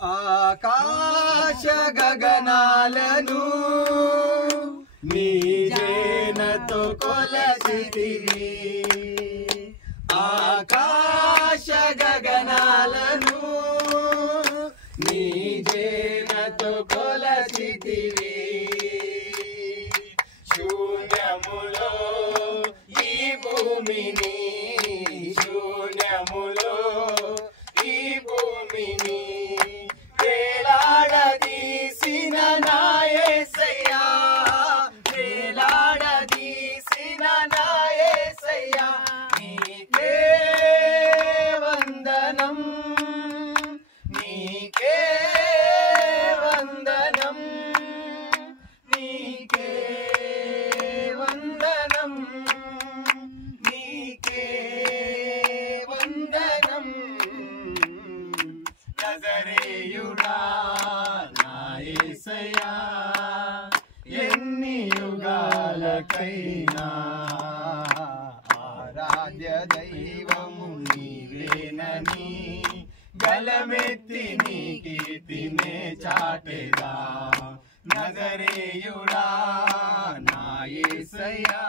ఆకాశ గగనాలను నీ జేనతో కొలచితివి ఆకాశ గగనాలను నీ జేనతో కొలచితివి శూన్యములో ఈ భూమిని శూన్యములో ఈ భూమిని వేలాడదీసిన నా యేసయ్యా వేలాడదీసిన నా యేసయ్యా నీకే వందనం నీకే వందనం నీకే వందనం నీకే వందనం నజరేయుడా నా యేసయ్యా ఎన్ని యుగాలకైనా ఆరాధ్య దైవము నీవేనని గలమెత్తి నీ కీర్తినే చాటెదా నజరేయుడా నా యేసయ్యా